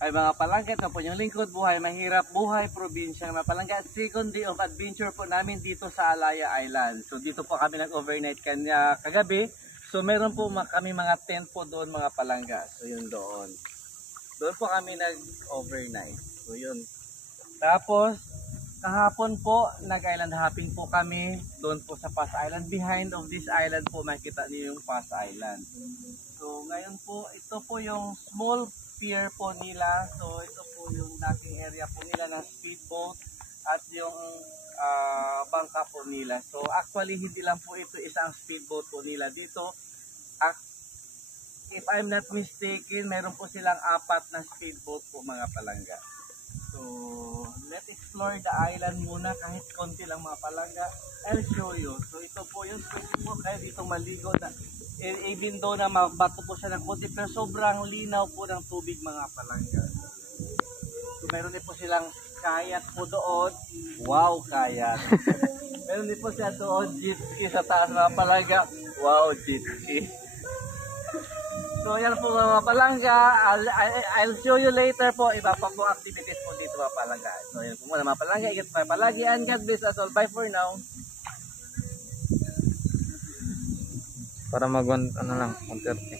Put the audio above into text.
Ay mga palangga, ito po yung lingkod, buhay mahirap, buhay probinsyang mga palangga. Second day of adventure po namin dito sa Alaya Island. So dito po kami nag-overnight kagabi. So meron po kami mga tent po doon mga palangga. So yun doon. Doon po kami nag-overnight. So yun. Tapos kahapon po nag-island hopping po kami doon po sa Pass Island. Behind of this island po makikita niyo yung Pass Island. So ngayon po ito po yung small pier po nila. So ito po yung dating area po nila ng speedboat at yung bangka po nila. So actually hindi lang po ito isang speedboat po nila dito. If I'm not mistaken, meron po silang 4 na speedboat po mga palangga. So let's explore the island muna kahit konti lang mga palangga. I'll show you. So ito po yung pwede po kayo dito maligo na even though na mabato po siya ng konti pero sobrang linaw po ng tubig mga palangga. So meron din po silang kayak po doon. Wow, kayak. Meron din po siya doon jet ski sa taas mga palangga. Wow, jet ski. So yan po mga palangga. I'll show you later po iba pa po activities po dito mga palangga. So yan po muna mga palangga. Ingat po palagi and God bless us all. Bye for now. Para ano lang, 130.